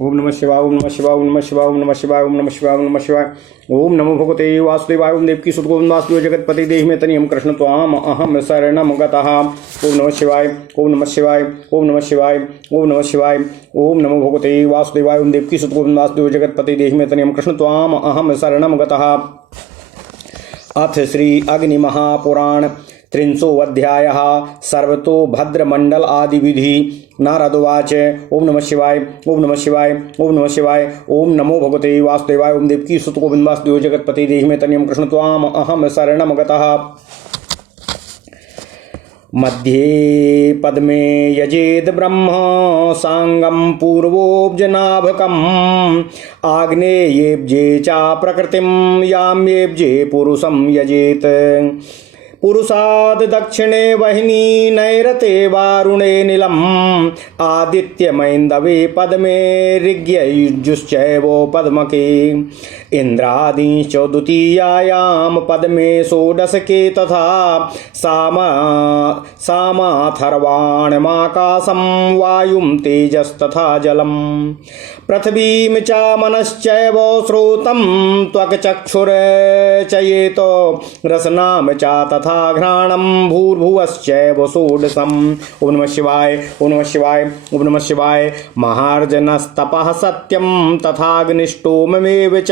ओम नमः शिवाय, ओम नमः शिवाय, ओम नमः शिवाय, ओम नमः शिवाय, ओम नमः शिवाय, ओम नमः शिवाय। ओम नमो भगवते वासुदेवाय, ओम देवकी सुत गोविंद वासुदेव जगतपति देहि में तनियम कृष्ण त्वाम अहम शरणम गतः। ओम नमः शिवाय, ओम नमः शिवाय, ओम नमः शिवाय, ओम नमः शिवाय। ओम नमो भगवते वासुदेवाय, ओम देवकी सुत गोविंद वासुदेव जगतपति देहि में तनियम कृष्ण त्वाम अहम शरणम गतः। अथ श्री अग्नि महापुराण त्रिंशोऽध्यायः सर्वतो भद्रमंडल आदि विधि। नारदोवाच ओम नमः शिवाय, ओम नमः शिवाय, ओम नमः शिवाय। ओम नमो भगवते वासुदेवाय, ओम देवकी सुत गोविंद वासुदेव जगतपति देहि में तनियम कृष्ण त्वाम अहम शरणम गतः। मध्ये पद्मे यजेद ब्रह्म सांगम पूर्वोब्जनाभकम् आग्नेयेब्जे चा प्रकृतिं याम्येब्जे पुरुषं यजेत। पुरुषाद दक्षिणे वहिनी नैरते वारुणे नीलम आदित्यमैन्दवे पद्मे ऋग्ययुजुश्चैव पद्मके इंद्रादीश्च द्वितीयायां पद्मे षोडशके तथा सामाथर्वाणमाकाशं वायुं तेजस्तथा जलम् पृथ्वीं च मनश्चैव श्रोतं त्वक्चक्षुर्चयेत रसनाम च तथा घ्राणं भूर्भुवश्चैव षोडशम्। ओम नमः शिवाय, ओम नमः शिवाय, ओम नमः शिवाय। महार्जनस्तपः सत्यं तथाग्निष्टोममेव च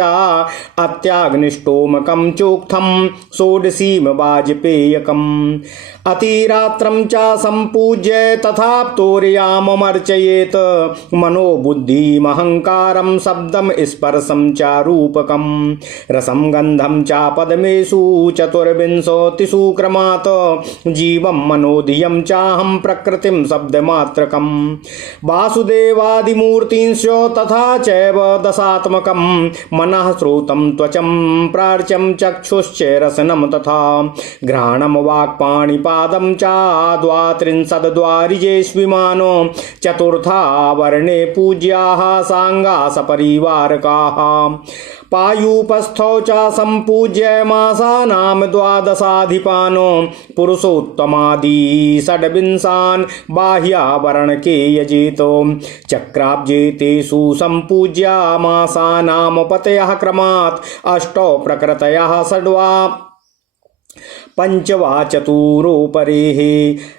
अत्याग्निष्टोमकं चोक्थं षोडशीम वाजपेयकम् अतिरात्रं च सम्पूज्य तथाप्तोर्याममर्चयेत मनोबुद्धिमहङ्कारं शब्दं स्पर्शं च रूपकं रसं गन्धं च पद्मेषु चतुर्विंशतिषु क्रमात् जीवं मनोधियं चाहं प्रकृतिं शब्दमात्रकं वासुदेवादिमूर्तिंश्च तथा चैव दशात्मकं मनः श्रोतं त्वचं प्राच्यं चक्षुश्च रसनं तथा घ्राणं वाक्पाणिपादं च द्वात्रिंशद्वारिजेष्विमानो चतुर्था वर्णे पूज्याः सांगा सपरिवारकाः पायूपस्थौ च सम्पूज्य मासानां द्वादशाधिपानो पुरुषोत्तमादि षड्विंशान् बाह्यावरणके यजेतो चक्राब्जे तेषु सम्पूज्य मासानां पतयः क्रमात् अष्टौ प्रकृतयः षड्वा पंचवा चतुरोपरेः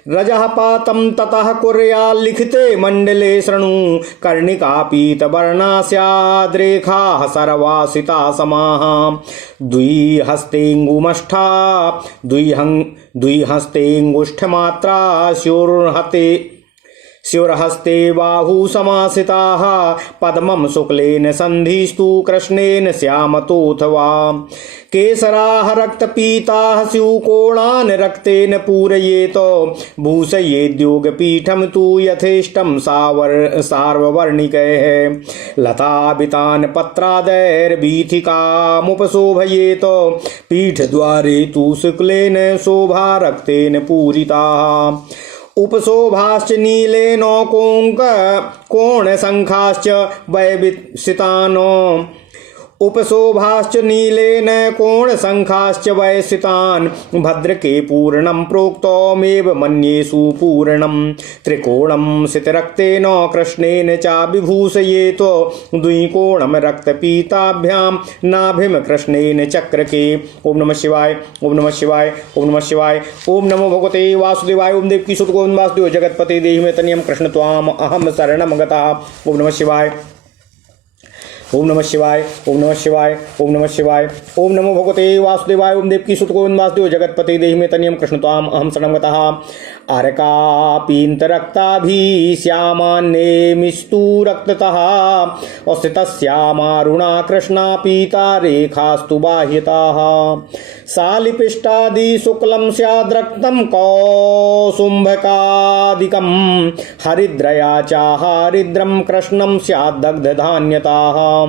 रजः पातं ततः कुर्याल्लिखिते मण्डले शृणु कर्णिका पीतवर्णा स्याद्रेखाः सर्वासिता समाः द्विहस्तेऽङ्गुष्ठा द्विहस्तेऽङ्गुष्ठमात्रा स्योरहस्ते बाहू समासिताः पद्मं शुक्लेन सन्धिस्तु कृष्णेन श्यामतोऽथवा केसराः रक्तपीताः स्युकोणान् रक्तेन पूरयेत भूषयेद्योगपीठं तु यथेष्टं सार्ववर्णिकैः लताभितान् पत्रादैर्वीथिकामुपशोभयेत पीठद्वारे तु शुक्लेन शोभा रक्तेन पूरिताः उपशोभाश्च नीलेन कोणशङ्खाश्च वैविसितानो उपशोभाश्च नीलेन कोणशङ्खाश्च वैसितान् भद्रके पूर्णं प्रोक्तमेव मन्येषु पूर्णं त्रिकोणं सितरक्तेन कृष्णेन च विभूषयेत द्विकोणं रक्तपीताभ्यां नाभिं कृष्णेन चक्रके। ओम नमः शिवाय, ओम नमः शिवाय, ओम नमः शिवाय। ओम नमो भगवते वासुदेवाय, ओम देवकी सुत गोविंद वासुदेव जगतपति देहि में तनियम कृष्ण त्वाम अहम शरणम गतः। ओम नमः शिवाय, ओम नमः शिवाय, ओम नमः शिवाय, ओम नमः शिवाय। ओम नमो भगवते वासुदेवाय, ओम देवकी सुत गोविंद वासुदेव जगतपति देहि में तनियम कृष्ण त्वाम अहम शरणम गतः। अर्कापीन्तरक्ताभिः श्यामान्येमिस्तु रक्ततः स्थितस्यामारुणा कृष्णा पीता रेखास्तु बाह्यताः सालिपिष्टादि शुक्लं स्याद्रक्तं कौसुम्भकादिकं हरिद्रया च हरिद्रं कृष्णं स्याद्दग्धधान्यताः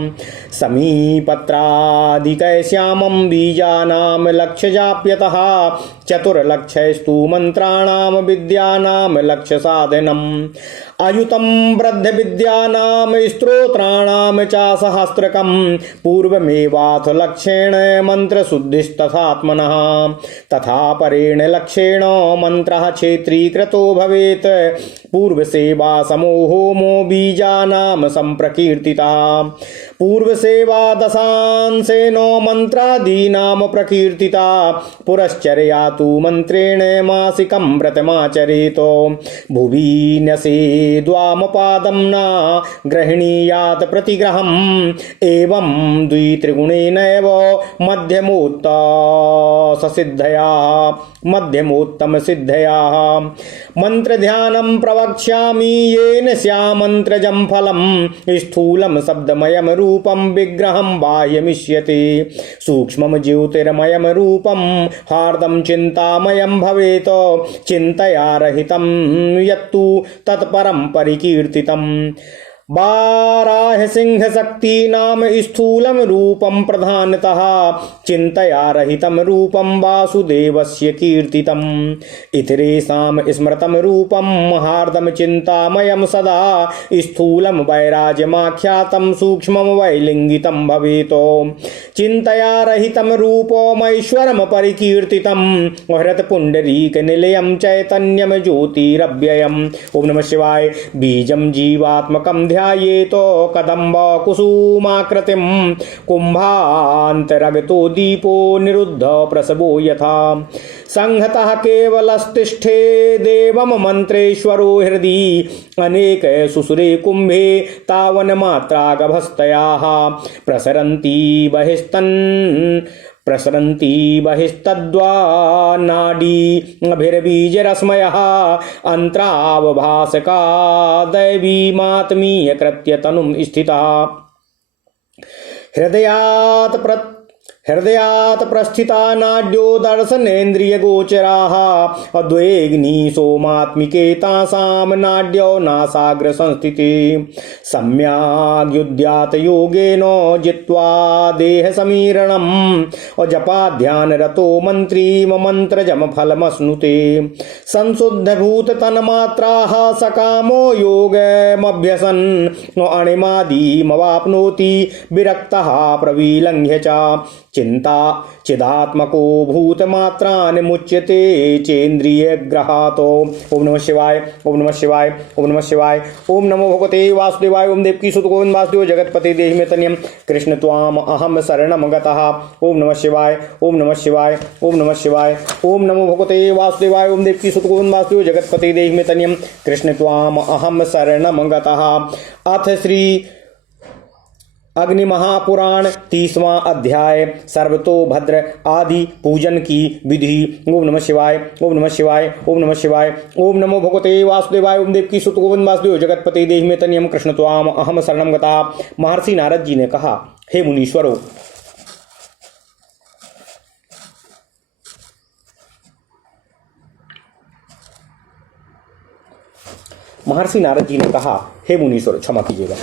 समीपत्रादिकैश्यामं बीजानां लक्ष्यजाप्यतः चतुर्लक्षैस्तु मन्त्राणां विद्यानां लक्ष्यसाधनम् आयुतं वृद्ध विद्यानां स्तोत्राणां च सहस्रकं पूर्वमेवाथ लक्ष्येण मन्त्रशुद्धिस्तथात्मनः तथा परेण लक्ष्येण मन्त्रः क्षेत्रीकृतो भवेत् पूर्वसेवा समोहोमो बीजानां सम्प्रकीर्तिता पूर्वसेवा दशांशेन मन्त्रादीनां प्रकीर्तिता पुरश्चर्या तु मन्त्रेण मासिकं व्रतमाचरेत भुवि न्यसे द्वामपादं न गृह्णीयात् प्रतिग्रहम् एवं द्वित्रिगुणेनैव मध्यमोत्तम सिद्धया मन्त्रध्यानं प्रवक्ष्यामि येन स्यामन्त्रजं फलं स्थूलं शब्दमयं रूपं विग्रहं बाह्यमिष्यते सूक्ष्मं ज्योतिर्मयं रूपं हार्दं चिन्तामयं भवेत् चिन्तया रहितं यत्तु तत्परं परिकीर्तितम् बाराह सिंह शक्ति नाम स्थूलं रूपं प्रधानतः चिन्तया रहितं रूपं वासुदेवस्य कीर्तितम् इतरेषां स्मृतं रूपं हार्दं चिन्तामयं सदा स्थूलं वैराज्यमाख्यातं सूक्ष्मं वैलिङ्गितं भवेत् चिन्तया रहितं रूपमैश्वरं परिकीर्तितं हृत्पुण्डरीकनिलयं चैतन्यं ज्योतिरव्ययम्। ओम नमः शिवाय। बीजं जीवात्मकं ध्यायेतो कदम्ब कुसुमाकृतिं कुंभान्तरगतो दीपो निरुद्ध प्रसवो यथा संहतः केवलस्तिष्ठे देवं मंत्रेश्वरो हृदि अनेक सुसुरे कुंभे तावन मात्रागभस्तयाः प्रसरन्ति बहिस्तद्वा नाडी अभिर्बीजरश्मयः अन्त्रावभासका दैवीमात्मीयकृत्य तनुं स्थिता हृदयात् प्रस्थिता नाड्यो दर्शनेन्द्रियगोचराः अद्वैग्नि सोमात्मिके तासां नाड्यो नासाग्र संस्थिते सम्याग्युद्यात योगेन जित्वा देह समीरणम् जपाध्यानरतो मन्त्री मन्त्रजम फलमश्नुते संशुद्धभूत तन्मात्राः सकामो योगमभ्यसन् अणिमादिमवाप्नोति विरक्तः प्रविलङ्घ्य च चिंता चिदात्मको भूतमात्रान् मुच्यते चेन्द्रिय ग्रहातो। ओम नमः शिवाय। ओम नमः शिवाय। ओम नमः शिवाय। ओम नमो भगवते वासुदेवाय। ओम देवकी सुत गोविंद वासुदेव जगतपते देहि मे तन्यम कृष्ण त्वाम अहम शरणम गतः। ओम नमः शिवाय। ओम नमः शिवाय। ओम नमः शिवाय। ओम नमो भगवते वासुदेवाय। ओम देवकी सुत गोविंद वासुदेव जगतपते देहि मे तन्यम कृष्ण त्वाम अहम शरणम गतः। अथ श्री अग्नि महापुराण 30वां अध्याय सर्वतोभद्र आदि पूजन की विधि। ओम नमः शिवाय। ओम नमः शिवाय। ओम नमः शिवाय। ओम नमो भगवते वासुदेवाय। ओम देवकी सुत गोविंद वासुदेव जगतपते देहि मे तन्यम कृष्ण त्वाम अहम शरणम गता। महर्षि नारद जी ने कहा, हे मुनीश्वरों, महर्षि नारद जी ने कहा, हे मुनीश्वरों, क्षमा कीजिएगा।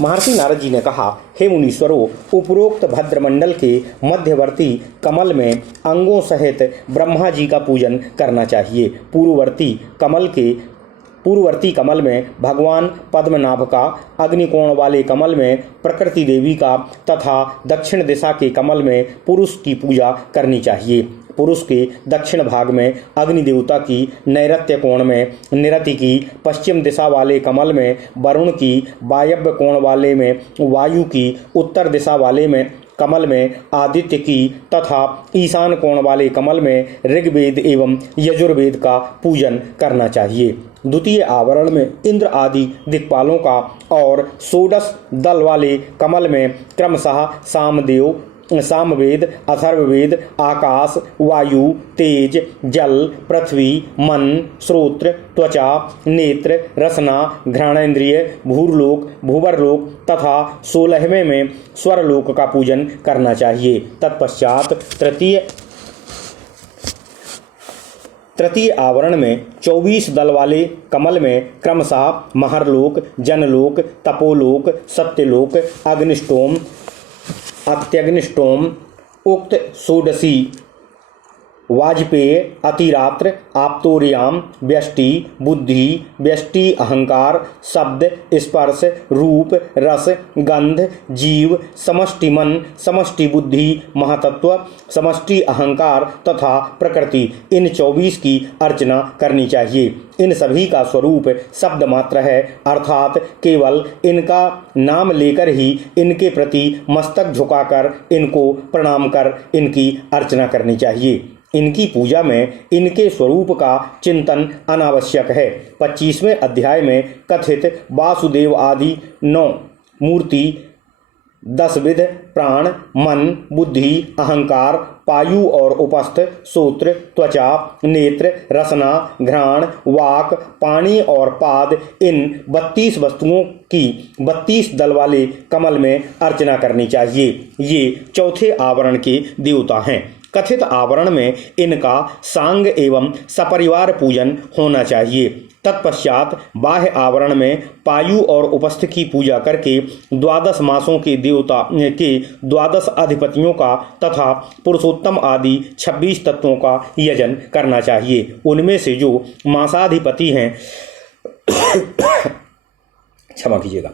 महर्षि नारद जी ने कहा, हे मुनीश्वरों, उपरोक्त भद्रमंडल के मध्यवर्ती कमल में अंगों सहित ब्रह्मा जी का पूजन करना चाहिए। पूर्ववर्ती कमल में भगवान पद्मनाभ का, अग्निकोण वाले कमल में प्रकृति देवी का तथा दक्षिण दिशा के कमल में पुरुष की पूजा करनी चाहिए। पुरुष के दक्षिण भाग में अग्नि देवता की, नैऋत्य कोण में निरति की, पश्चिम दिशा वाले कमल में वरुण की, वायव्य कोण वाले में वायु की, उत्तर दिशा वाले में कमल में आदित्य की तथा ईशान कोण वाले कमल में ऋग्वेद एवं यजुर्वेद का पूजन करना चाहिए। द्वितीय आवरण में इंद्र आदि दिक्पालों का और षोडश दल वाले कमल में क्रमशः सामवेद, अथर्ववेद, आकाश, वायु, तेज, जल, पृथ्वी, मन, श्रोत्र, त्वचा, नेत्र, रसना, घ्राणेन्द्रिय, भूरलोक, भूवरलोक तथा 16वें में स्वरलोक का पूजन करना चाहिए। तत्पश्चात तृतीय आवरण में 24 दल वाले कमल में क्रमशः महरलोक, जनलोक, तपोलोक, सत्यलोक, अग्निष्टोम, अत्यग्निष्टोम उक्त षोडशी वाजपेय अतिरात्र आप्तोर्याम व्यष्टि बुद्धि व्यष्टि अहंकार शब्द स्पर्श रूप रस गंध जीव समष्टि मन समष्टि बुद्धि महातत्व समष्टि अहंकार तथा प्रकृति, इन 24 की अर्चना करनी चाहिए। इन सभी का स्वरूप शब्द मात्र है, अर्थात केवल इनका नाम लेकर ही इनके प्रति मस्तक झुकाकर इनको प्रणाम कर इनकी अर्चना करनी चाहिए। इनकी पूजा में इनके स्वरूप का चिंतन अनावश्यक है। 25वें अध्याय में कथित वासुदेव आदि 9 मूर्ति 10 विध प्राण मन बुद्धि अहंकार पायु और उपस्थ सूत्र त्वचा नेत्र रसना घ्राण वाक पानी और पाद, इन 32 वस्तुओं की 32 दल वाले कमल में अर्चना करनी चाहिए। ये चौथे आवरण के देवता हैं। कथित आवरण में इनका सांग एवं सपरिवार पूजन होना चाहिए। तत्पश्चात बाह्य आवरण में पायु और उपस्थ की पूजा करके 12 मासों के देवता के 12 अधिपतियों का तथा पुरुषोत्तम आदि 26 तत्वों का यजन करना चाहिए। उनमें से जो मासाधिपति हैं क्षमा कीजिएगा,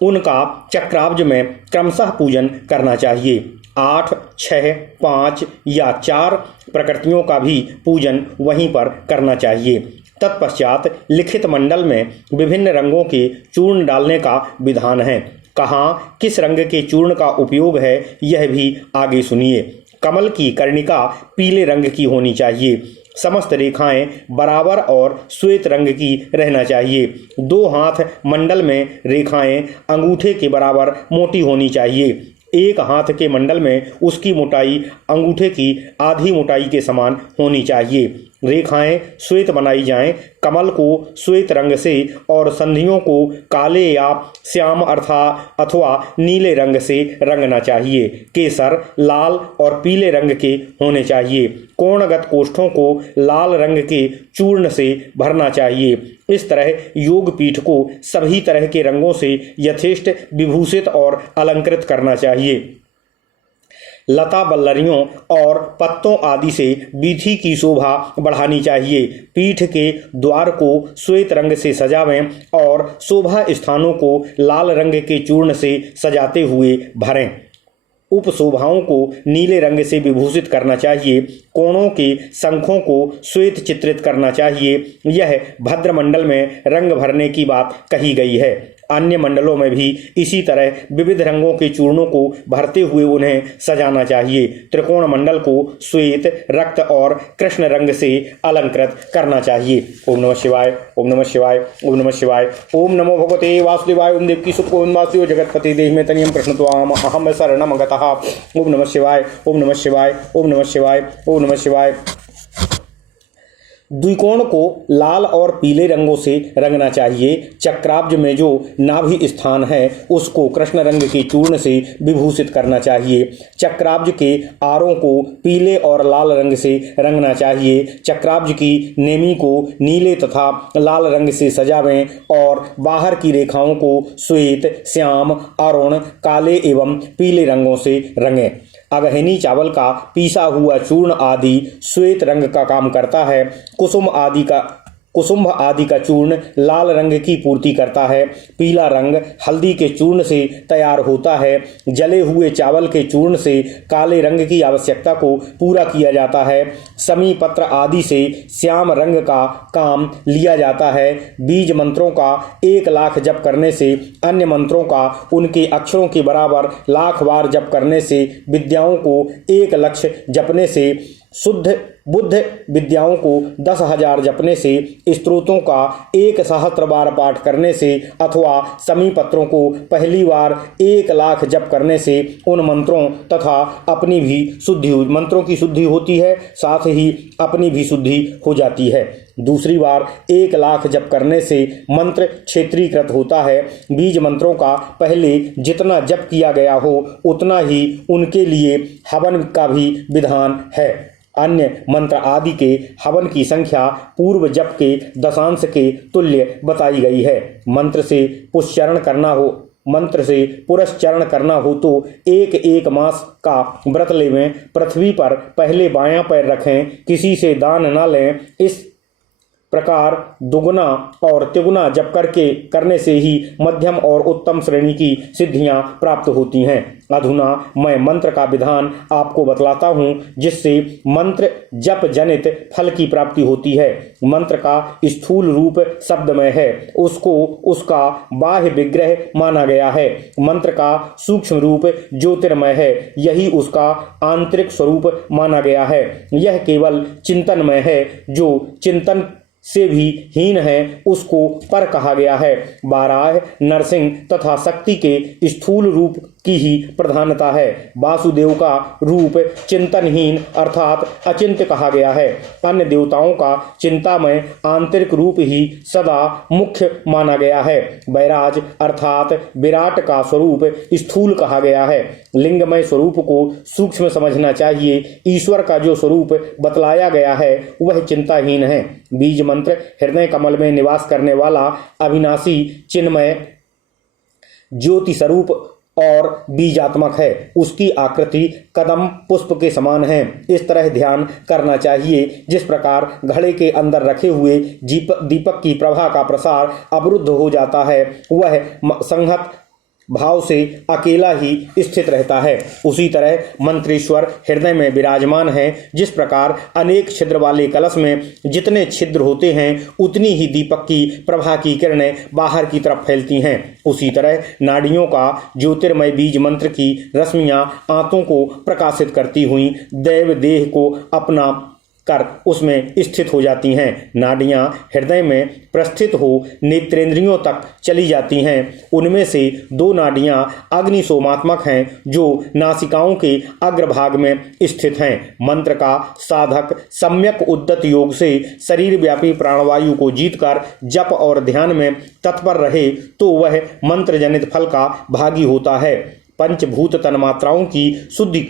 उनका चक्राब्ज में क्रमशः पूजन करना चाहिए। 8, 6, 5 या 4 प्रकृतियों का भी पूजन वहीं पर करना चाहिए। तत्पश्चात लिखित मंडल में विभिन्न रंगों के चूर्ण डालने का विधान है। कहाँ किस रंग के चूर्ण का उपयोग है यह भी आगे सुनिए। कमल की कर्णिका पीले रंग की होनी चाहिए। समस्त रेखाएं बराबर और श्वेत रंग की रहना चाहिए। 2 हाथ मंडल में रेखाएं अंगूठे के बराबर मोटी होनी चाहिए। 1 हाथ के मंडल में उसकी मोटाई अंगूठे की आधी मोटाई के समान होनी चाहिए। रेखाएं श्वेत बनाई जाएं। कमल को श्वेत रंग से और संधियों को काले या श्याम अथवा नीले रंग से रंगना चाहिए। केसर लाल और पीले रंग के होने चाहिए। कोणगत कोष्ठों को लाल रंग के चूर्ण से भरना चाहिए। इस तरह योग पीठ को सभी तरह के रंगों से यथेष्ट विभूषित और अलंकृत करना चाहिए। लता बल्लरियों और पत्तों आदि से वीथी की शोभा बढ़ानी चाहिए। पीठ के द्वार को श्वेत रंग से सजावें और शोभा स्थानों को लाल रंग के चूर्ण से सजाते हुए भरें। उपशोभाओं को नीले रंग से विभूषित करना चाहिए। कोणों के शंखों को श्वेत चित्रित करना चाहिए। यह भद्रमंडल में रंग भरने की बात कही गई है। अन्य मंडलों में भी इसी तरह विविध रंगों के चूर्णों को भरते हुए उन्हें सजाना चाहिए। त्रिकोण मंडल को श्वेत रक्त और कृष्ण रंग से अलंकृत करना चाहिए। ओम नमः शिवाय ओम नमः शिवाय ओम नमः शिवाय। ओम नमो भगवते वासुदेवाय ओम देवकी सुत गोविंदास्यो जगतपति देहि में तनियम कृष्ण त्वाम अहम शरणम गतः। ओम नमः शिवाय ओम नमः शिवाय ओम नमः शिवाय ओम नमः शिवाय। द्विकोण को लाल और पीले रंगों से रंगना चाहिए। चक्राब्ज में जो नाभि स्थान है उसको कृष्ण रंग के चूर्ण से विभूषित करना चाहिए। चक्राब्ज के आरों को पीले और लाल रंग से रंगना चाहिए। चक्राब्ज की नेमी को नीले तथा लाल रंग से सजावें और बाहर की रेखाओं को श्वेत श्याम अरुण काले एवं पीले रंगों से रंगें। अगहनी चावल का पीसा हुआ चूर्ण आदि श्वेत रंग का काम करता है। कुसुम्भ आदि का चूर्ण लाल रंग की पूर्ति करता है। पीला रंग हल्दी के चूर्ण से तैयार होता है। जले हुए चावल के चूर्ण से काले रंग की आवश्यकता को पूरा किया जाता है। समी पत्र आदि से श्याम रंग का काम लिया जाता है। बीज मंत्रों का 1 लाख जप करने से, अन्य मंत्रों का उनके अक्षरों के बराबर लाख बार जप करने से, विद्याओं को 1 लक्ष जपने से, शुद्ध बुद्ध विद्याओं को 10,000 जपने से, स्तोत्रों का 1 सहस्त्र बार पाठ करने से अथवा समी पत्रों को पहली बार 1 लाख जप करने से उन मंत्रों तथा अपनी भी शुद्धि मंत्रों की शुद्धि होती है, साथ ही अपनी भी शुद्धि हो जाती है। दूसरी बार 1 लाख जप करने से मंत्र क्षेत्रीकृत होता है। बीज मंत्रों का पहले जितना जप किया गया हो उतना ही उनके लिए हवन का भी विधान है। अन्य मंत्र आदि के हवन की संख्या पूर्व जप के दशांश के तुल्य बताई गई है। मंत्र से पुष्चरण करना हो मंत्र से पुरस्चरण करना हो तो एक एक मास का व्रत लेवें, पृथ्वी पर पहले बायां पैर रखें, किसी से दान न लें। इस प्रकार दुगुना और तिगुना जप करने से ही मध्यम और उत्तम श्रेणी की सिद्धियां प्राप्त होती हैं। अधुना मैं मंत्र का विधान आपको बतलाता हूँ, जिससे मंत्र जप जनित फल की प्राप्ति होती है। मंत्र का स्थूल रूप शब्दमय है, उसको उसका बाह्य विग्रह माना गया है। मंत्र का सूक्ष्म रूप ज्योतिर्मय है, यही उसका आंतरिक स्वरूप माना गया है। यह केवल चिंतनमय है, जो चिंतन से भी हीन है उसको पर कहा गया है। बाराह, नरसिंह तथा शक्ति के स्थूल रूप की ही प्रधानता है। वासुदेव का रूप चिंतनहीन अर्थात अचिंत्य कहा गया है। अन्य देवताओं का चिंतामय आंतरिक रूप ही सदा मुख्य माना गया है। बैराज अर्थात विराट का स्वरूप स्थूल कहा गया है। लिंगमय स्वरूप को सूक्ष्म समझना चाहिए। ईश्वर का जो स्वरूप बतलाया गया है वह चिंताहीन है। बीज मंत्र हृदय कमल में निवास करने वाला अविनाशी चिन्मय ज्योति स्वरूप और बीजात्मक है। उसकी आकृति कदम पुष्प के समान है। इस तरह ध्यान करना चाहिए जिस प्रकार घड़े के अंदर रखे हुए दीपक की प्रभा का प्रसार अवरुद्ध हो जाता है, वह संहत भाव से अकेला ही स्थित रहता है। उसी तरह मंत्रेश्वर हृदय में विराजमान है। जिस प्रकार अनेक छिद्र वाले कलश में जितने छिद्र होते हैं उतनी ही दीपक की प्रभा की किरणें बाहर की तरफ फैलती हैं, उसी तरह नाड़ियों का ज्योतिर्मय बीज मंत्र की रश्मियां आंतों को प्रकाशित करती हुई दैव देह को अपना कर उसमें स्थित हो जाती हैं। नाड़ियां हृदय में प्रस्थित हो नेत्रेंद्रियों तक चली जाती हैं। उनमें से दो नाड़ियां अग्निशोमात्मक हैं, जो नासिकाओं के अग्रभाग में स्थित हैं। मंत्र का साधक सम्यक उद्यत योग से शरीर व्यापी प्राणवायु को जीतकर जप और ध्यान में तत्पर रहे तो वह मंत्र जनित फल का भागी होता है। पंचभूत तन्मात्राओं की शुद्धि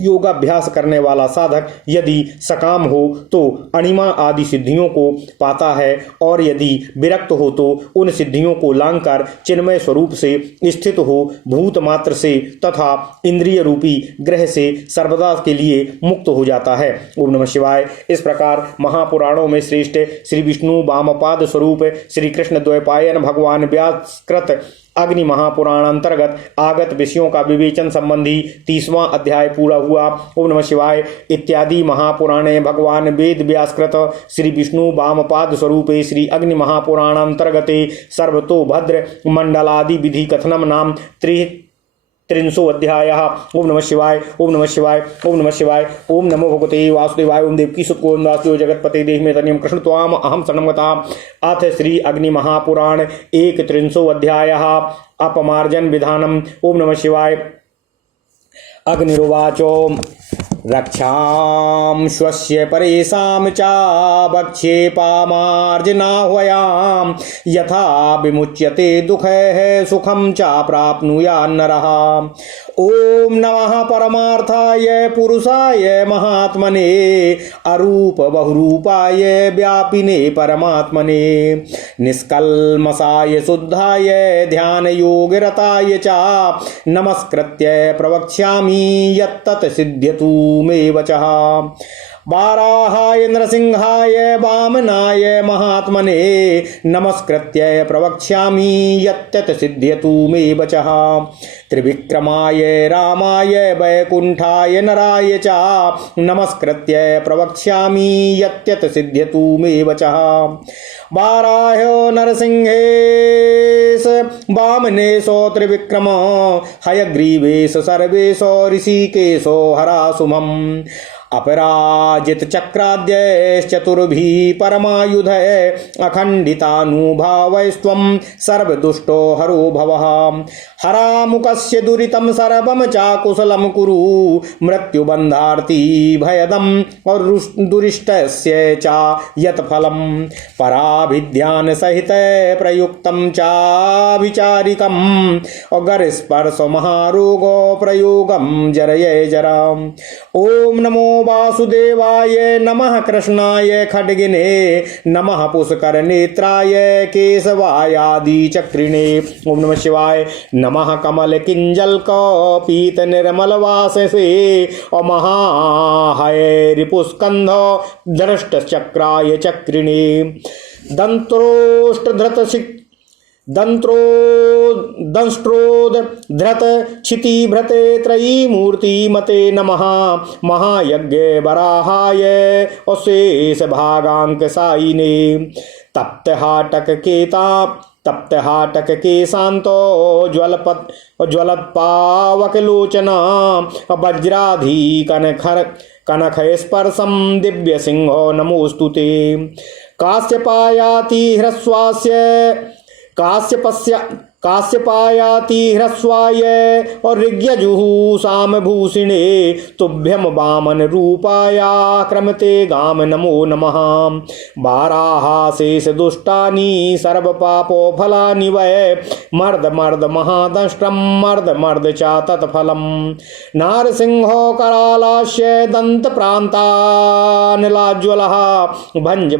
योगाभ्यास करने वाला साधक यदि सकाम हो तो अणिमा आदि सिद्धियों को पाता है, और यदि विरक्त हो तो उन सिद्धियों को लांघकर चिन्मय स्वरूप से स्थित हो भूत मात्र से तथा इंद्रिय रूपी ग्रह से सर्वदा के लिए मुक्त हो जाता है। ओम नमः शिवाय। इस प्रकार महापुराणों में श्रेष्ठ श्री विष्णु वामपाद स्वरूप श्री कृष्ण द्वैपायन भगवान व्यासकृत अग्नि महापुराण अंतर्गत आगत विषयों का विवेचन संबंधी 30वां अध्याय पूरा हुआ। ओम नमः शिवाय। इत्यादि महापुराणे भगवान वेद व्यासकृत श्री विष्णु वामपाद स्वरूपे श्री अग्नि महापुराण अंतर्गते सर्वतो भद्र मंडलादि विधि कथनम नाम 300 अध्याय। ओम नमः शिवाय। ओम नमः शिवाय। ओम नमः शिवाय। ओम नमो भगवते वासुदेवाय। ओम देवकी सुत गोविंदास्यो जगतपते देहि में तनियम कृष्ण त्वाम अहम शरणमता। अथ श्री अग्नि महापुराण 300 अध्याय अपमार्जन विधानम। ओम नमः शिवाय। अग्निरुवाचो रक्षां स्वस्य परेषां च भक्षेपामार्जनाह्वयां यथा विमुच्यते दुःखैः सुखं च प्राप्नुयात् नरः। ओम नमः परमार्थाय पुरुषाय महात्मने अरूप बहुरूपाय व्यापिने परमात्मने निष्कल्मषाय शुद्धाय ध्यान योग रताय च नमस्कृत्य प्रवक्ष्यामि यत्तत् सिद्ध्यतु मे वचः। वाराहाय नरसिंहाय वामनाय महात्मने नमस्कृत्य प्रवक्ष्यामि यत्तत् सिद्ध्यतु मे वचः। त्रिविक्रमाय रामाय वैकुंठाय नराय च नमस्कृत्य प्रवक्ष्यामि यत्तत् सिद्ध्यतु मे वचः। वाराह्यो नरसिंहेश वामनेशो त्रिविक्रम हयग्रीवेश सर्वेशो ऋषिकेशो हरासुमम्। अपराजित चक्राद्यश्चतुर्भिः परमायुध अखण्डितानुभावैस्त्वं सर्वदुष्टो हरो भवः। हरामुकस्य दुरितं सर्वं चाकुशलं कुरु मृत्युबन्धार्ती भयदं और दुरिष्टस्य च यत्फलं पराभिध्यान सहित प्रयुक्तं चाभिचारिकं गर्स्पर्श महारोगो प्रयोगं जरये जरा। ओम नमो वासुदेवाय नमः कृष्णाय खड्गिने नमः पुष्कर नेत्राय केशवायादि चक्रिणे। ओम नमः शिवाय। नमः कमल किंजल कपीत निर्मल वाससे और महाहय रिपुस्कंध दृष्ट चक्राय चक्रिणे। दंष्ट्रोधृत क्षिति भ्रते त्रयी मूर्ति मते नमः। महायज्ञ वराहाय अशेष भागांक साइने। तप्त हाटक के शांतो ज्वलत्पावक लोचना वज्राधी कनख स्पर्शम दिव्य सिंहो नमोस्तुते। काश्यपायाति ह्रस्वाय और ऋग्यजुः सामभूषिणे तुभ्यम वामन रूपाया क्रमते गाम नमो नमः। वाराहाशेष दुष्टानि सर्व पापो फलानि वै मर्द महादंष्ट्रम मर्द च तत्फलम। नारसिंहो करालाश्य दंत प्रांतानलाज्वलः भंज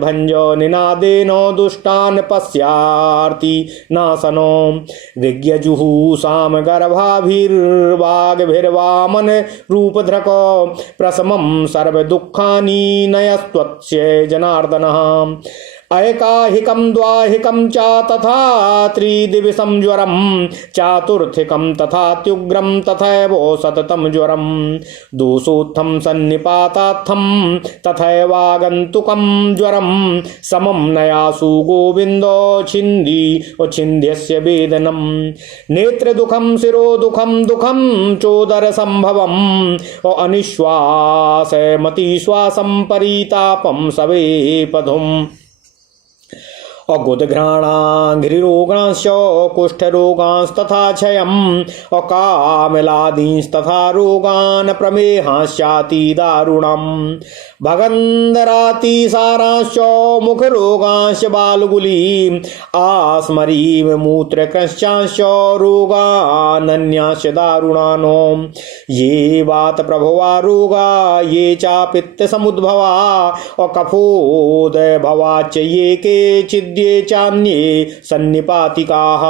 निनादेन दुष्टान् पश्यार्ति नासनो। ऋग्यजुः साम गर्भाभिर्वाग्भिर्वामन रूपधृक प्रसमं सर्व दुःखानि नयस्त्वस्य जनार्दनः। ऐकाहिकं द्वाहिकं च तथा त्रिदिवसं ज्वरं चातुर्थिकं तथात्युग्रं तथैव सततं ज्वरं। दोषोत्थं सन्निपातात्थं तथैवागन्तुकं ज्वरं समं नयासु गोविन्दो छिन्द्यस्य वेदनम्। नेत्रदुःखं शिरोदुःखं दुःखं चोदरसम्भवं अनिश्वासमतिश्वासं परितापं सवेपधुम्। अगुदघ्राणाघ्रिरोगांश्च कुष्ठरोगांस्तथा क्षयम् अकामलादींस्तथा रोगान् प्रमेहांश्चाति दारुणम्। भगन्धरातिसारांश्च मुखरोगांश्च बालगुलीम् आस्मरीं मूत्रकृश्चांश्च रोगानन्याश्च दारुणानो। ये वातप्रभवा रोगा ये चापित्तसमुद्भवा अकफोदभवाच्च ये केचिद् चान्ये सन्निपातिकाः।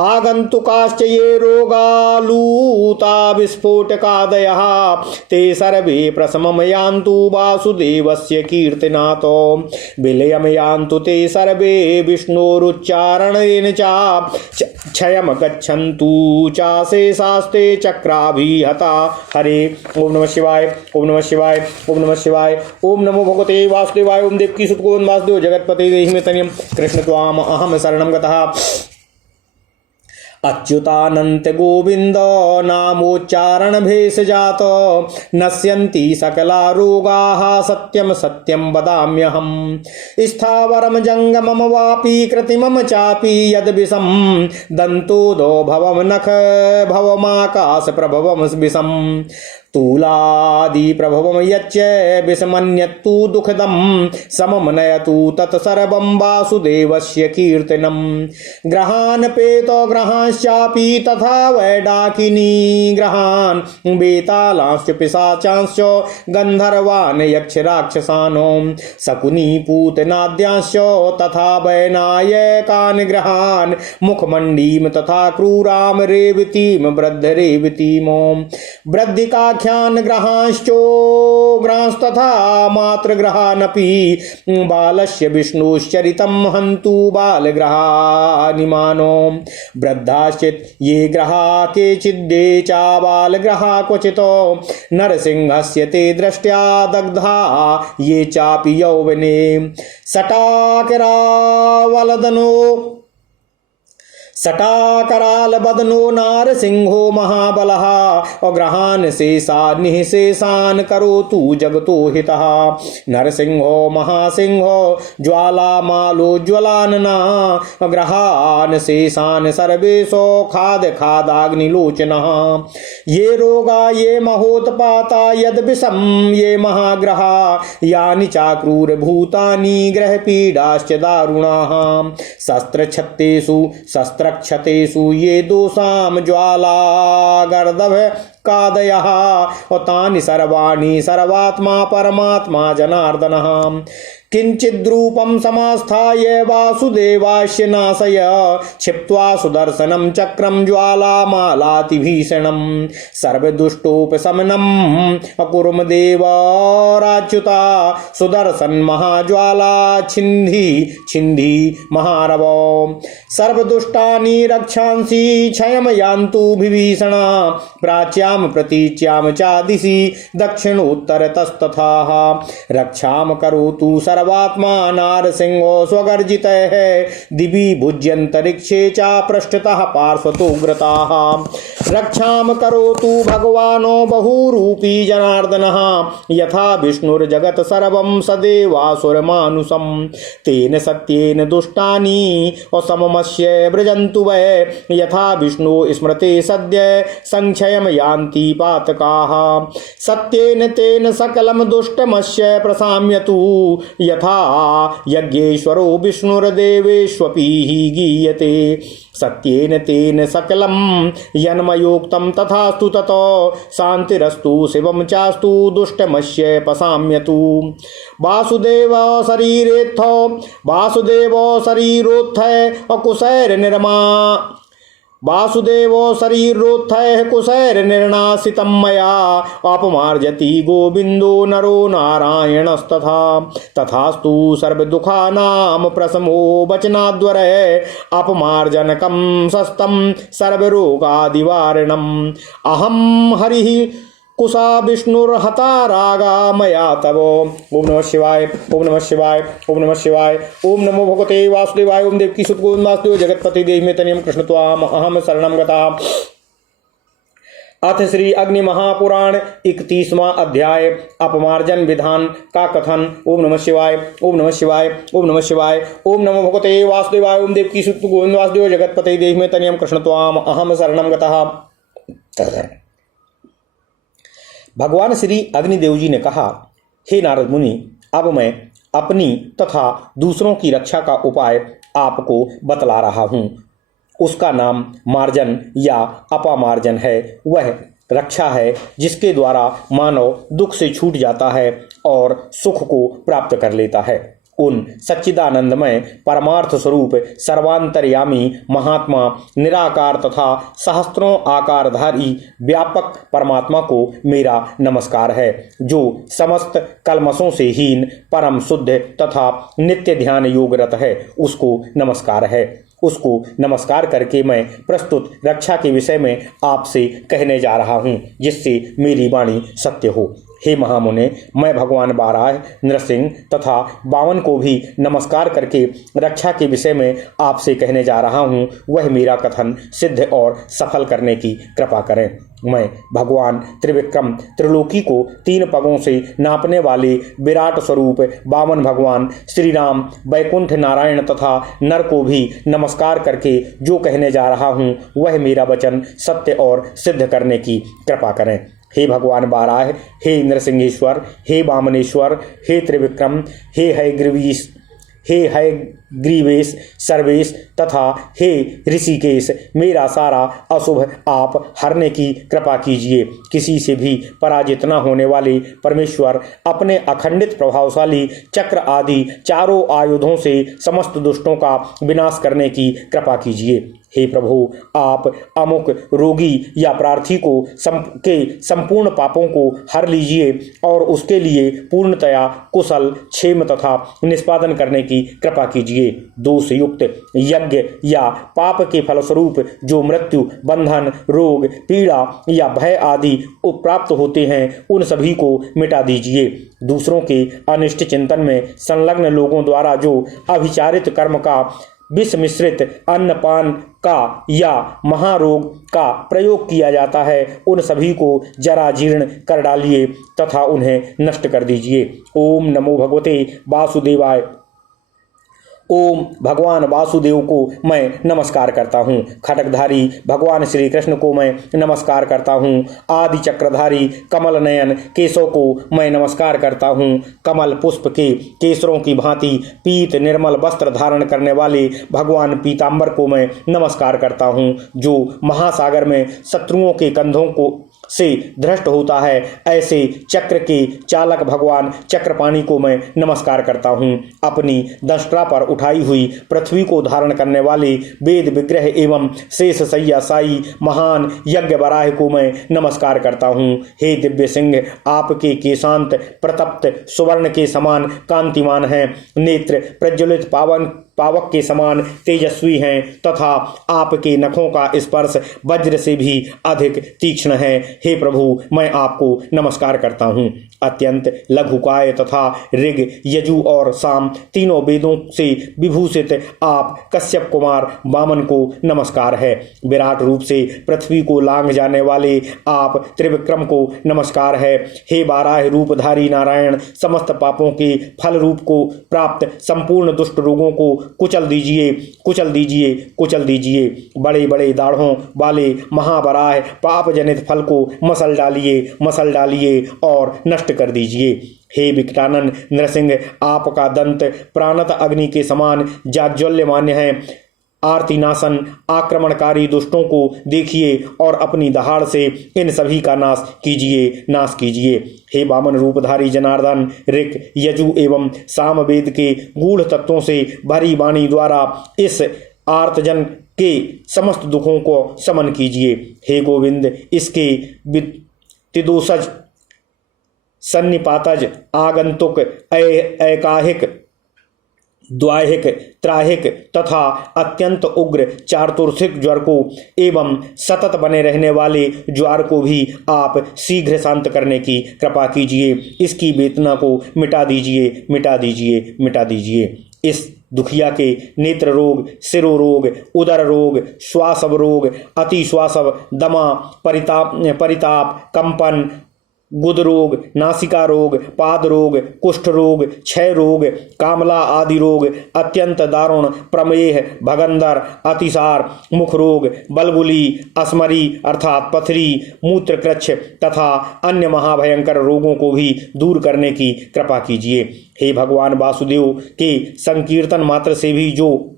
आगन्तुकाश्च ये रोगालूता विस्फोटकादयः ते सर्वे प्रशमं यान्तु वासुदेवस्य कीर्तनातो। विलयं यान्तु ते सर्वे विष्णोरुच्चारणेन च क्षयं गच्छन्तु चाशेषास्ते चक्राभिहता हरे। ओम नमः शिवाय। ओम नमः शिवाय। ओम नमः शिवाय। ओम नमो भगवते वासुदेवाय। ओम देवकी सुत गोविंद वासुदेव जगतपते देहि मे तनियम कृष्ण त्वाम अहम शरणं गतः। अच्युतानंत गोविंद नामोच्चारण भेषजात नश्यन्ति सकला रोगाः सत्यम सत्यम वदाम्यहम्। स्थावरम जंगमम वापि कृत्रिमम चापि यद विषम दन्तोदो भवम नख भवमाकाश प्रभवम विषम। तूलादि प्रभवम यच्च विषमन्यत्तु दुःखदं समम नयतु तत्सर्वं वासुदेवस्य कीर्तनम्। ग्रहान् पेतो ग्रहांश्चापि तथा वैडाकिनी ग्रहान् बेतालांश्च पिशाचांश्च गन्धर्वान् यक्षराक्षसानो शकुनी पूतनाद्यांश्च तथा वैनायकान् ग्रहान् मुखमण्डीं तथा क्रूरां रेवतीं वृद्धरेवतीमो वृद्धिका ग्रहांस्तथा मातृग्रहानपि बालस्य विष्णुश्चरितं हन्तु बालग्रहानिमानो। वृद्धाश्चित् ये ग्रहा केचिद्ये च बालग्रहा क्वचितो नरसिंहस्य ते दृष्ट्या दग्धा ये चापि यौवने। सटाकराल बदनो नारसिंहो महाबलः अग्रहान् शेषान् निःशेषान् करोतु जगतो हितः। नरसिंहो महासिंहो ज्वालामालोज्ज्वलानना अग्रहान् शेषान् सर्वेशो खादाग्निलोचनः। ये रोगा ये महोत्पाता यद्विषं ये महाग्रहा यानि चाक्रूरभूतानि ग्रहपीडाश्च दारुणाः। शस्त्रक्षतेषु ये दोषां ज्वालागर्दभ कादयः तानि सर्वाणि सर्वात्मा परमात्मा जनार्दनः किंचिद्रूपं समास्थाय वासुदेवास्य नाशय क्षिप्त्वा सुदर्शनं चक्रं ज्वालामालातिभीषणं सर्वदुष्टोपशमनम् अकुर्मदेवाच्युता सुदर्शन महाज्वाला छिन्धि छिन्धि महारवो सर्वदुष्टानि रक्षांसि क्षयं यान्तु विभीषण प्राच्यां प्रतीच्यां चादिशि दक्षिणोत्तरतस्तथा रक्षां करोतु सर्वात्मा नारसिंहो स्वगर्जितः दिवि भुज्यन्तरिक्षे च पृष्ठतः पार्श्वतोग्रताः रक्षां करोतु भगवानो बहुरूपी जनार्दनः यथा विष्णुर्जगत् सर्वं सदेवासुरमानुषं तेन सत्येन दुष्टानि असममस्य व्रजन्तु वै यथा विष्णु स्मृते सद्य संक्षयं यान्ति पातकाः सत्येन तेन सकलं दुष्टमस्य प्रशाम्यतु यथा यज्ञेश्वरो विष्णुर्देवेष्वपि गीयते सत्येन तेन सकलं यन्मयोक्तं तथास्तु ततो शान्तिरस्तु शिवं चास्तु दुष्टमस्य पशाम्यतु वासुदेव शरीरोत्थ अकुशैर्निर्मा वासुदेवो शरीरोत्थैः कुशैर्निर्णासितं मया अपमार्जति गोविन्दो नरो नारायणस्तथा तथास्तु सर्वदुःखानां प्रशमो वचनाद्वरः अपमार्जनकं सस्तं सर्वरोगादिवारणम् अहं हरिः कुशा विष्णुर्हता रागा मया तव। ओम नमः शिवाय, ओम नमः शिवाय, ओम नमः शिवाय, ओम नमो भगवते वासुदेवाय। ओम देवकी सुत गोविंद वासुदेव जगतपति देहि में तनियम कृष्ण त्वाम अहम शरणं गतः। अथ श्री अग्नि महापुराण 31वां अध्याय अपमार्जन विधान का कथन। ओम नमः शिवाय, ओम नमः शिवाय, ओम नमः शिवाय, ओम नमो भगवते वासुदेवाय। ओम देवकी सुत गोविंद वासुदेव जगतपति देहि में तनियम कृष्ण त्वाम अहम शरणं गतः। भगवान श्री अग्निदेव जी ने कहा, हे नारद मुनि, अब मैं अपनी तथा दूसरों की रक्षा का उपाय आपको बतला रहा हूँ। उसका नाम मार्जन या अपामार्जन है। वह रक्षा है जिसके द्वारा मानव दुख से छूट जाता है और सुख को प्राप्त कर लेता है। उन सच्चिदानंदमय परमार्थ स्वरूप सर्वांतर्यामी महात्मा निराकार तथा सहस्त्रों आकारधारी व्यापक परमात्मा को मेरा नमस्कार है, जो समस्त कल्मशों से हीन परम शुद्ध तथा नित्य ध्यान योगरत है। उसको नमस्कार है। उसको नमस्कार करके मैं प्रस्तुत रक्षा के विषय में आपसे कहने जा रहा हूँ, जिससे मेरी वाणी सत्य हो। हे महामुने, मैं भगवान बाराह, नृसिंह तथा बावन को भी नमस्कार करके रक्षा के विषय में आपसे कहने जा रहा हूँ। वह मेरा कथन सिद्ध और सफल करने की कृपा करें। मैं भगवान त्रिविक्रम त्रिलोकी को 3 पगों से नापने वाले विराट स्वरूप बामन भगवान श्री राम, वैकुंठ नारायण तथा नर को भी नमस्कार करके जो कहने जा रहा हूँ, वह मेरा वचन सत्य और सिद्ध करने की कृपा करें। हे भगवान बाराह, हे नृसिंहेश्वर, हे वामनेश्वर, हे त्रिविक्रम, हे ग्रीवेश सर्वेश तथा हे ऋषिकेश, मेरा सारा अशुभ आप हरने की कृपा कीजिए। किसी से भी पराजित न होने वाले परमेश्वर, अपने अखंडित प्रभावशाली चक्र आदि चारों आयुधों से समस्त दुष्टों का विनाश करने की कृपा कीजिए। हे प्रभु, आप अमुक रोगी या प्रार्थी को संपूर्ण पापों को हर लीजिए और उसके लिए पूर्णतया कुशल क्षेम तथा निष्पादन करने की कृपा कीजिए। दोष युक्त यज्ञ या पाप के फलस्वरूप जो मृत्यु, बंधन, रोग, पीड़ा या भय आदि प्राप्त होते हैं, उन सभी को मिटा दीजिए। दूसरों के अनिष्ट चिंतन में संलग्न लोगों द्वारा जो अभिचारित कर्म का विष मिश्रित अन्नपान का या महारोग का प्रयोग किया जाता है, उन सभी को जरा जीर्ण कर डालिए तथा उन्हें नष्ट कर दीजिए। ओम नमो भगवते वासुदेवाय। ओम भगवान वासुदेव को मैं नमस्कार करता हूँ। खड्गधारी भगवान श्री कृष्ण को मैं नमस्कार करता हूँ। आदि चक्रधारी कमल नयन केशव को मैं नमस्कार करता हूँ। कमल पुष्प के केसरों की भांति पीत निर्मल वस्त्र धारण करने वाले भगवान पीताम्बर को मैं नमस्कार करता हूँ, जो महासागर में शत्रुओं के कंधों को से धृष्ट होता है, ऐसे चक्र के चालक भगवान चक्रपाणि को मैं नमस्कार करता हूँ। अपनी दंष्ट्रा पर उठाई हुई पृथ्वी को धारण करने वाले वेद विग्रह एवं शेष सैया साई महान यज्ञ वराह को मैं नमस्कार करता हूँ। हे दिव्य सिंह, आपके केशांत प्रतप्त सुवर्ण के समान कांतिमान हैं, नेत्र प्रज्वलित पावक के समान तेजस्वी हैं तथा आपके नखों का स्पर्श वज्र से भी अधिक तीक्ष्ण है। हे प्रभु, मैं आपको नमस्कार करता हूँ। अत्यंत लघुकाय तथा ऋग, यजु और साम तीनों वेदों से विभूषित आप कश्यप कुमार वामन को नमस्कार है। विराट रूप से पृथ्वी को लांघ जाने वाले आप त्रिविक्रम को नमस्कार है। हे बारह रूपधारी नारायण, समस्त पापों के फल रूप को प्राप्त संपूर्ण दुष्ट रोगों को कुचल दीजिए, कुचल दीजिए, कुचल दीजिए। बड़े बड़े दाढ़ों वाले महाबराह पाप जनित फल को मसल डालिए, मसल डालिए और नष्ट कर दीजिए। हे विकटानन नृसिंह, आपका दंत प्राणत अग्नि के समान जाज्वल्यमान्य है। आर्तिनाशन आक्रमणकारी दुष्टों को देखिए और अपनी दहाड़ से इन सभी का नाश कीजिए, नाश कीजिए। हे वामन रूपधारी जनार्दन, ऋक, यजु एवं सामवेद के गूढ़ तत्वों से भरी वाणी द्वारा इस आर्तजन के समस्त दुखों को शमन कीजिए। हे गोविंद, इसके तिदोषज, सन्निपातज, आगंतुक, ऐकाहिक, द्वाहिक, त्राहिक तथा अत्यंत उग्र चातुर्थिक ज्वर को एवं सतत बने रहने वाले ज्वर को भी आप शीघ्र शांत करने की कृपा कीजिए। इसकी वेदना को मिटा दीजिए, मिटा दीजिए, मिटा दीजिए। इस दुखिया के नेत्र रोग, सिरो रोग, उदर रोग, श्वासव रोग, अति श्वासव, दमा, परिताप, कंपन, गुद रोग, नासिका रोग, पाद रोग, कुष्ठ रोग, क्षय रोग, कामला आदि रोग, अत्यंत दारुण प्रमेह, भगंदर, अतिसार, मुख रोग, बलगुली, अस्मरी अर्थात पथरी, मूत्रकृच्छ तथा अन्य महाभयंकर रोगों को भी दूर करने की कृपा कीजिए। हे भगवान वासुदेव के संकीर्तन मात्र से भी जो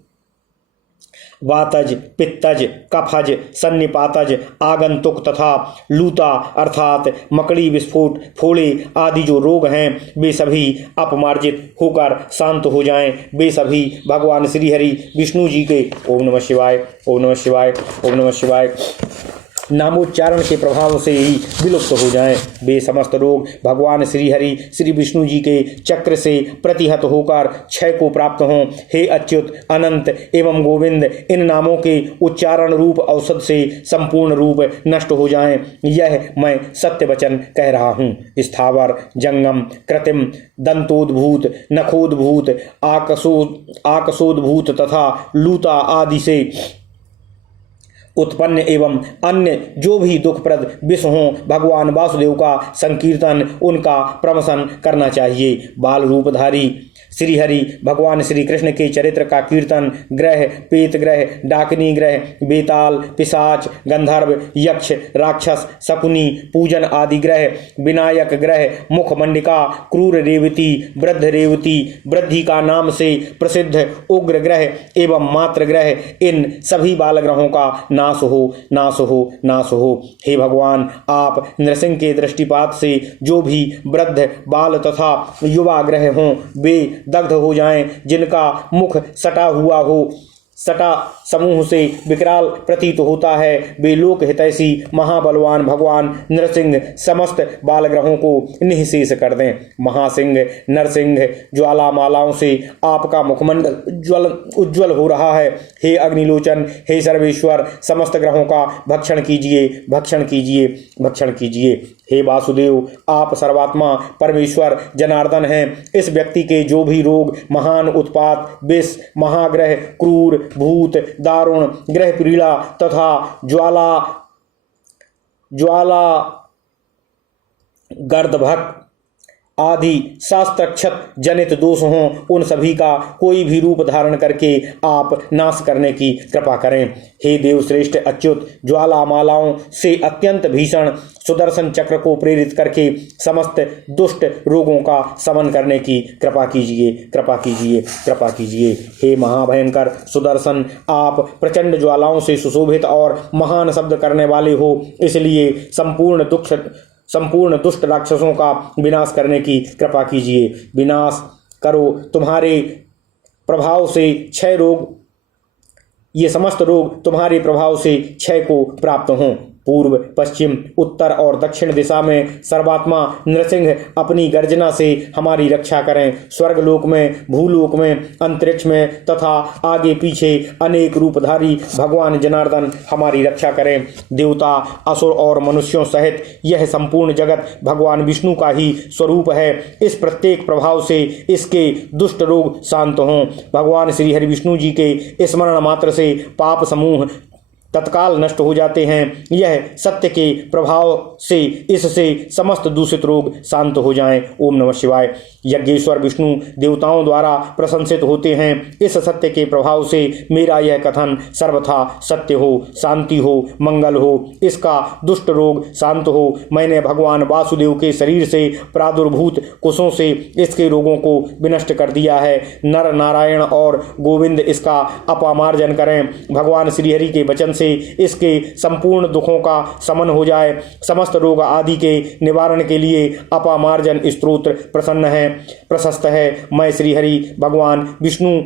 वातज, पित्तज, कफज, सन्निपातज, आगंतुक तथा लूता अर्थात मकड़ी, विस्फोट, फोड़े आदि जो रोग हैं वे सभी अपमार्जित होकर शांत हो जाएं। वे सभी भगवान श्री हरि विष्णु जी के ओम नमः शिवाय, ओम नमः शिवाय, ओम नमः शिवाय नामोच्चारण के प्रभाव से ही विलुप्त हो जाएं। वे समस्त रोग भगवान श्री हरि श्री विष्णु जी के चक्र से प्रतिहत होकर क्षय को प्राप्त हों। हे अच्युत, अनंत एवं गोविंद, इन नामों के उच्चारण रूप औषध से संपूर्ण रूप नष्ट हो जाएं। यह मैं सत्य वचन कह रहा हूँ। स्थावर, जंगम, कृत्रिम, दंतोद्भूत, नखोद्भूत, आकसोद्भूत तथा लूता आदि से उत्पन्न एवं अन्य जो भी दुखप्रद विष हों, भगवान वासुदेव का संकीर्तन, उनका प्रवसन करना चाहिए। बाल रूपधारी श्री हरि भगवान श्री कृष्ण के चरित्र का कीर्तन ग्रह, पेत ग्रह, डाकिनी ग्रह, बेताल, पिशाच, गंधर्व, यक्ष, राक्षस, शकुनी, पूजन आदि ग्रह, विनायक ग्रह, मुखमंडिका, क्रूर रेवती, वृद्ध रेवती, वृद्धिका नाम से प्रसिद्ध उग्र ग्रह एवं मात्र ग्रह, इन सभी बाल ग्रहों का नाश हो, नाश हो, नाश हो। हे भगवान, आप नृसिंह के दृष्टिपात से जो भी वृद्ध, बाल तथा युवा ग्रह हों वे दग्ध हो जाएं। जिनका मुख सटा हुआ हो, सटा समूह से विकराल प्रतीत होता है, वे लोक हितैषी महाबलवान भगवान नरसिंह समस्त बालग्रहों को निःशेष कर दें। महासिंह नरसिंह ज्वालामालाओं से आपका मुखमंडल उज्ज्वल हो रहा है। हे अग्निलोचन, हे सर्वेश्वर, समस्त ग्रहों का भक्षण कीजिए, भक्षण कीजिए, भक्षण कीजिए। हे वासुदेव, आप सर्वात्मा परमेश्वर जनार्दन हैं। इस व्यक्ति के जो भी रोग, महान उत्पात, विष, महाग्रह, क्रूर, भूत, दारुण, ग्रह पीड़ा तथा ज्वाला गर्दभक आदि शास्त्रक्षत जनित दोष हों, उन सभी का कोई भी रूप धारण करके आप नाश करने की कृपा करें। हे देवश्रेष्ठ अच्युत, ज्वालामालाओं से अत्यंत भीषण सुदर्शन चक्र को प्रेरित करके समस्त दुष्ट रोगों का समन करने की कृपा कीजिए, कृपा कीजिए, कृपा कीजिए। हे महाभयंकर सुदर्शन, आप प्रचंड ज्वालाओं से सुशोभित और महान शब्द करने वाले हो, इसलिए संपूर्ण दुष्ट राक्षसों का विनाश करने की कृपा कीजिए। विनाश करो, तुम्हारे प्रभाव से क्षय रोग, ये समस्त रोग तुम्हारे प्रभाव से क्षय को प्राप्त हों। पूर्व, पश्चिम, उत्तर और दक्षिण दिशा में सर्वात्मा नृसिंह अपनी गर्जना से हमारी रक्षा करें। स्वर्गलोक में, भूलोक में, अंतरिक्ष में तथा आगे पीछे अनेक रूपधारी भगवान जनार्दन हमारी रक्षा करें। देवता, असुर और मनुष्यों सहित यह संपूर्ण जगत भगवान विष्णु का ही स्वरूप है। इस प्रत्येक प्रभाव से इसके दुष्ट रोग शांत हों। भगवान श्री हरि विष्णु जी के स्मरण मात्र से पाप समूह तत्काल नष्ट हो जाते हैं। यह सत्य के प्रभाव से इससे समस्त दूषित रोग शांत हो जाएं। ओम नमः शिवाय। यज्ञेश्वर विष्णु देवताओं द्वारा प्रशंसित होते हैं। इस सत्य के प्रभाव से मेरा यह कथन सर्वथा सत्य हो, शांति हो, मंगल हो, इसका दुष्ट रोग शांत हो। मैंने भगवान वासुदेव के शरीर से प्रादुर्भूत कुशों से इसके रोगों को विनष्ट कर दिया है। नर नारायण और गोविंद इसका अपामार्जन करें। भगवान श्रीहरि के वचन से इसके संपूर्ण दुखों का समन हो जाए। समस्त रोग आदि के निवारण के लिए अपामार्जन स्तोत्र प्रसन्न है, प्रशस्त है। मैं श्रीहरि भगवान विष्णु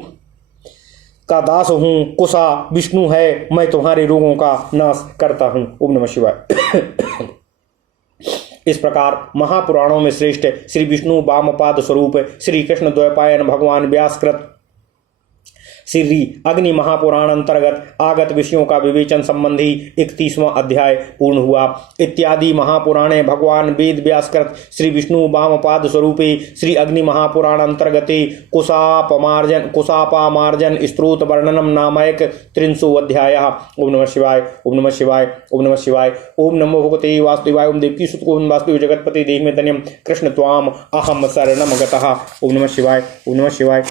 का दास हूँ। कुशा विष्णु है, मैं तुम्हारे रोगों का नाश करता हूँ। ओम नमः शिवाय। इस प्रकार महापुराणों में श्रेष्ठ श्री विष्णु वामपाद स्वरूप श्री कृष्ण द्वैपायन भगवान व्यासकृत श्री अग्नि महापुराण अंतर्गत आगत विषयों का विवेचन संबंधी 31वां अध्याय पूर्ण हुआ। इत्यादि महापुराणे भगवान वेद व्यासकृत श्री विष्णु वामपाद स्वरूपे श्री अग्नि महापुराण अंतर्गते कुशापामार्जन स्त्रोत वर्णनम नामक 300 अध्याय। ओम नमः शिवाय, ओम नमः शिवाय, ओम नमः शिवाय। ओम नमो भगवते वासुदेवाय। ओम देवकी सुत गोविंद वासुदेव जगतपति देहि में तन्यम कृष्ण त्वाम अहम शरणम गतः। ओम नमः शिवाय, ओम नमः शिवाय।